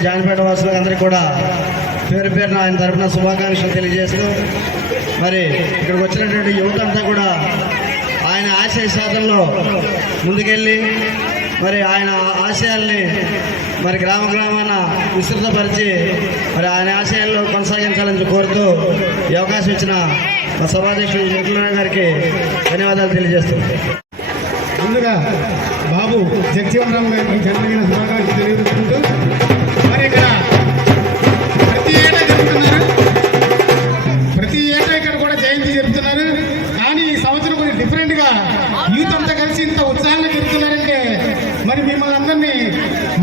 జానిపేట వాసులకు అందరికీ కూడా పేరు పేరున ఆయన తరఫున శుభాకాంక్షలు తెలియజేస్తూ మరి ఇక్కడికి వచ్చినటువంటి యువత అంతా కూడా ఆయన ఆశయ శాతంలో ముందుకెళ్ళి మరి ఆయన ఆశయాల్ని మరి గ్రామ గ్రామాన విస్తృతపరిచి మరి ఆయన ఆశయాల్లో కొనసాగించాలని కోరుతూ ఈ అవకాశం ఇచ్చిన మా సభాధ్యక్షుడు వెంకటరమణ గారికి ధన్యవాదాలు తెలియజేస్తున్నాను ముందుగా బాబు జగజీవనరామ్ గారికి జన్మదిన శుభాకాంక్షలు తెలియజేసుకుంటూ మరి ఇక్కడ ప్రతి ఏటా జరుపుతున్నారు ప్రతి ఏటా ఇక్కడ కూడా జయంతి జరుపుతున్నారు. కానీ ఈ సంవత్సరం కొంచెం డిఫరెంట్గా యూత్ అంతా కలిసి ఇంత ఉత్సాహంగా జరుపుతున్నారంటే మరి మిమ్మల్ని అందరినీ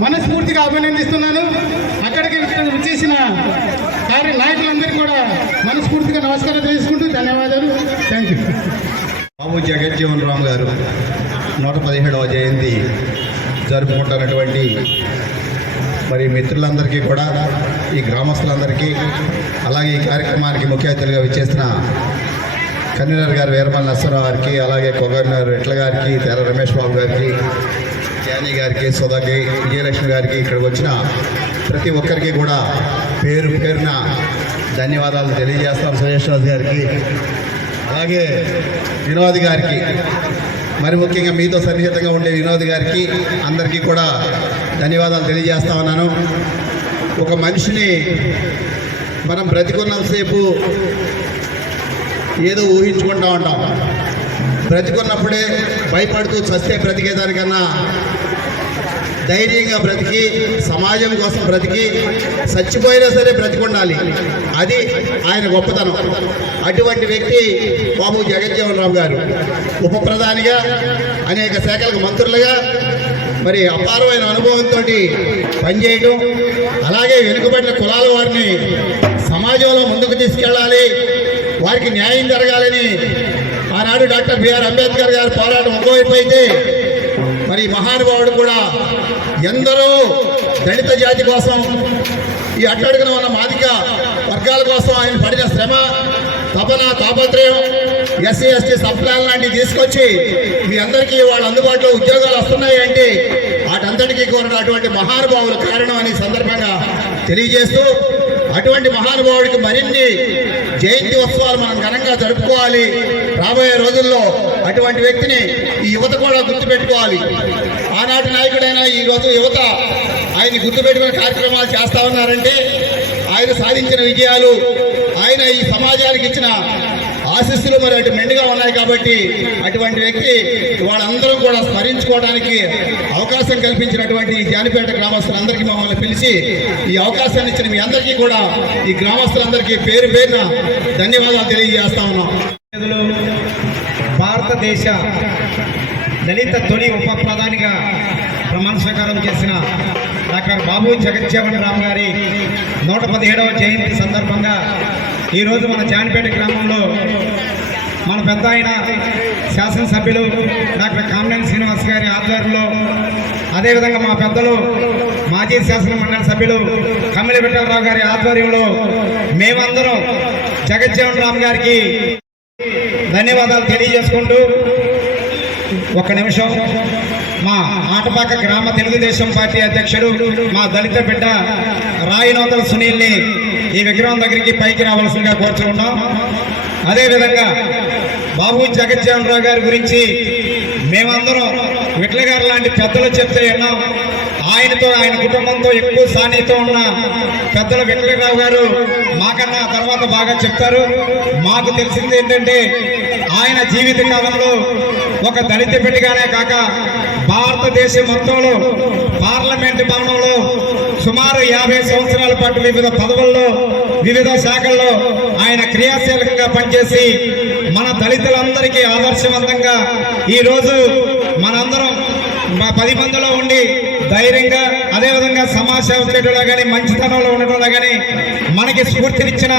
మనస్ఫూర్తిగా అభినందిస్తున్నాను. అక్కడికి ఇక్కడ వచ్చేసిన కార్య నాయకులందరికీ కూడా మనస్ఫూర్తిగా నమస్కారం తెలుసుకుంటూ ధన్యవాదాలు. బాబు జగజ్జీవన్ రామ్ గారు నూట పదిహేడవ జయంతి జరుపుకుంటున్నటువంటి మరి మిత్రులందరికీ కూడా ఈ గ్రామస్తులందరికీ అలాగే ఈ కార్యక్రమానికి ముఖ్య అతిథిగా విచ్చేసిన కన్వీనర్ గారు వీరమల్ నరసరావు గారికి అలాగే కొగర్నర్ ఎట్ల గారికి తెర రమేష్ బాబు గారికి జానీ గారికి సుధాకి విజయలక్ష్మి గారికి ఇక్కడికి వచ్చిన ప్రతి ఒక్కరికి కూడా పేరు పేరున ధన్యవాదాలు తెలియజేస్తాం. సురేష్ రాజు గారికి అలాగే వినోద్ గారికి మరి ముఖ్యంగా మీతో సన్నిహితంగా ఉండే వినోద్ గారికి అందరికీ కూడా ధన్యవాదాలు తెలియజేస్తా ఉన్నాను. ఒక మనిషిని మనం బ్రతికున్నంతసేపు ఏదో ఊహించుకుంటా ఉంటాం. బ్రతికున్నప్పుడే భయపడుతూ చస్తే బ్రతికేదానికన్నా ధైర్యంగా బ్రతికి సమాజం కోసం బ్రతికి చచ్చిపోయినా సరే బ్రతికుండాలి. అది ఆయన గొప్పతనం. అటువంటి వ్యక్తి బాబు జగజ్జీవన్ రావు గారు. ఉప ప్రధానిగా అనేక శాఖలకు మంత్రులుగా మరి అపారమైన అనుభవంతో పనిచేయడం అలాగే వెనుకబడిన కులాల వారిని సమాజంలో ముందుకు తీసుకెళ్ళాలి. వారికి న్యాయం జరగాలని ఆనాడు డాక్టర్ బిఆర్ అంబేద్కర్ గారు పోరాటం ఒకవైపు అయితే మరి మహానుభావుడు కూడా ఎందరో దళిత జాతి కోసం ఈ అట్టడుగున ఉన్న మాదిక వర్గాల కోసం ఆయన పడిన శ్రమ తపన తాపత్రయం ఎస్సీ ఎస్టీ సబ్ ప్లాన్ లాంటివి తీసుకొచ్చి మీ అందరికీ వాళ్ళ అందుబాటులో ఉద్యోగాలు వస్తున్నాయి అంటే వాటంతటికీ కూడా అటువంటి మహానుభావులు కారణం అని సందర్భంగా తెలియజేస్తూ అటువంటి మహానుభావుడికి మరిన్ని జయంతి ఉత్సవాలు మనం ఘనంగా జరుపుకోవాలి. రాబోయే రోజుల్లో అటువంటి వ్యక్తిని ఈ యువత కూడా గుర్తుపెట్టుకోవాలి. ఆనాటి నాయకుడైన ఈ రోజు యువత ఆయన గుర్తుపెట్టుకునే కార్యక్రమాలు చేస్తా ఉన్నారంటే ఆయన సాధించిన విజయాలు ఆయన ఈ సమాజానికి ఇచ్చిన ఆశీస్సులు మరి అటు మెండుగా ఉన్నాయి కాబట్టి అటువంటి వ్యక్తి వాళ్ళందరూ కూడా స్మరించుకోవడానికి అవకాశం కల్పించినటువంటి ఈ జానిపేట గ్రామస్తులందరికీ మమ్మల్ని పిలిచి ఈ అవకాశాన్ని ఇచ్చిన మీ అందరికీ కూడా ఈ గ్రామస్తులందరికీ పేరు పేరున ధన్యవాదాలు తెలియజేస్తా ఉన్నాం. భారతదేశ దళిత తొలి ఉప ప్రధానిగా ప్రమాణ స్వీకారం చేసిన డాక్టర్ బాబు జగజ్జీవన్ రామ్ గారి నూట పదిహేడవ జయంతి సందర్భంగా ఈరోజు మన జానిపేట గ్రామంలో మన పెద్ద ఆయన శాసనసభ్యులు డాక్టర్ కామినేని శ్రీనివాస్ గారి ఆధ్వర్యంలో అదేవిధంగా మా పెద్దలు మాజీ శాసన మండలి సభ్యులు కమ్మిలి విఠలరావు గారి ఆధ్వర్యంలో మేమందరం జగజ్జీవన్ రామ్ గారికి ధన్యవాదాలు తెలియజేసుకుంటూ ఒక నిమిషం మా ఆటపాక గ్రామ తెలుగుదేశం పార్టీ అధ్యక్షుడు మా దళిత బిడ్డ రాయినోతల సునీల్ని ఈ విగ్రహం దగ్గరికి పైకి రావాల్సిందిగా కోరుచున్నాం. అదేవిధంగా బాబు జగజ్జీవన్ రావు గారి గురించి మేమందరం విట్ల గారు లాంటి పెద్దలు చెప్తే విన్నాం. ఆయనతో ఆయన కుటుంబంతో ఎక్కువ సాన్నిహితం ఉన్న పెద్దల వెంకటరావు గారు మాకన్నా తర్వాత బాగా చెప్తారు. మాకు తెలిసింది ఏంటంటే ఆయన జీవిత కాలంలో ఒక దళిత బిడ్డగానే కాక భారతదేశం మొత్తంలో పార్లమెంటు భవనంలో సుమారు యాభై సంవత్సరాల పాటు వివిధ పదవుల్లో వివిధ శాఖల్లో ఆయన క్రియాశీలకంగా పనిచేసి మన దళితులందరికీ ఆదర్శవంతంగా ఈరోజు మనందరం మా పది మందిలో ఉండి ధైర్యంగా అదేవిధంగా సమాజ సేవ చేయడంలో కానీ మంచితనంలో ఉండడంలో కానీ మనకి స్ఫూర్తినిచ్చిన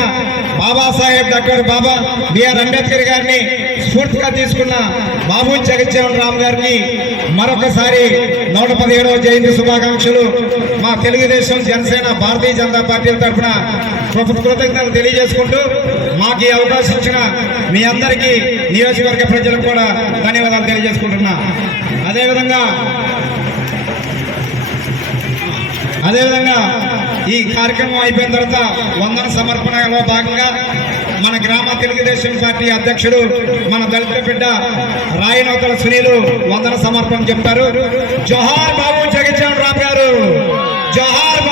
Babasaheb doctor Baba B R Ambedkar గారిని స్ఫూర్తిగా తీసుకున్న బాబు జగజ్జీవన్ రామ్ గారిని మరొకసారి నూట పదిహేడవ జయంతి శుభాకాంక్షలు. మా తెలుగుదేశం జనసేన భారతీయ జనతా పార్టీల తరఫున కృతజ్ఞతలు తెలియజేసుకుంటూ మాకు ఈ అవకాశం ఇచ్చిన మీ అందరికీ నియోజకవర్గ ప్రజలకు కూడా ధన్యవాదాలు తెలియజేసుకుంటున్నా. అదేవిధంగా అదేవిధంగా ఈ కార్యక్రమం అయిపోయిన తర్వాత వందన సమర్పణలో భాగంగా మన గ్రామ తెలుగుదేశం పార్టీ అధ్యక్షుడు మన దళిత బిడ్డ రాయనవతల సునీలు వందన సమర్పణ చెప్తారు. జోహార్ బాబు జగజ్జన్ రామ్ గారు. జోహార్